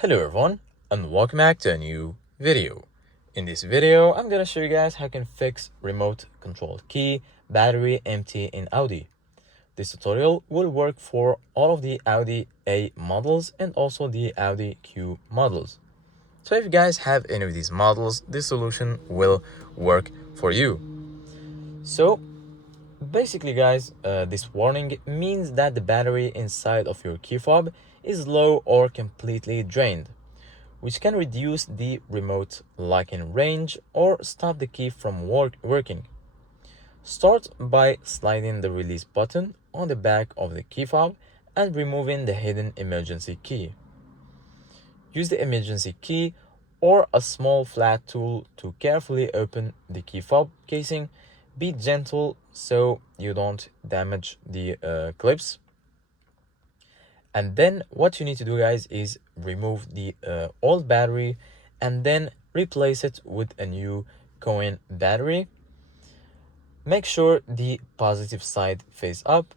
Hello everyone and welcome back to a new video. In this video, I'm gonna show you guys how you can fix remote controlled key battery empty in Audi. This tutorial will work for all of the Audi A models and also the Audi Q models. So if you guys have any of these models, this solution will work for you. So basically guys, this warning means that the battery inside of your key fob is low or completely drained, which can reduce the remote lock-in range or stop the key from working. Start by sliding the release button on the back of the key fob and removing the hidden emergency key. Use the emergency key or a small flat tool to carefully open the key fob casing. Be gentle so you don't damage the clips. And then what you need to do guys is remove the old battery and then replace it with a new coin battery. Make sure the positive side face up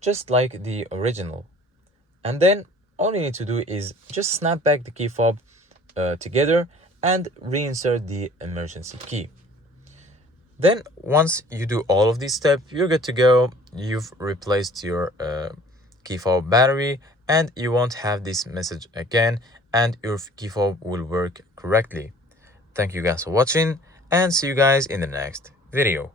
just like the original, and then all you need to do is just snap back the key fob together and reinsert the emergency key. Then once you do all of these steps, you're good to go. You've replaced your key fob battery and you won't have this message again, and your key fob will work correctly. Thank you guys for watching and see you guys in the next video.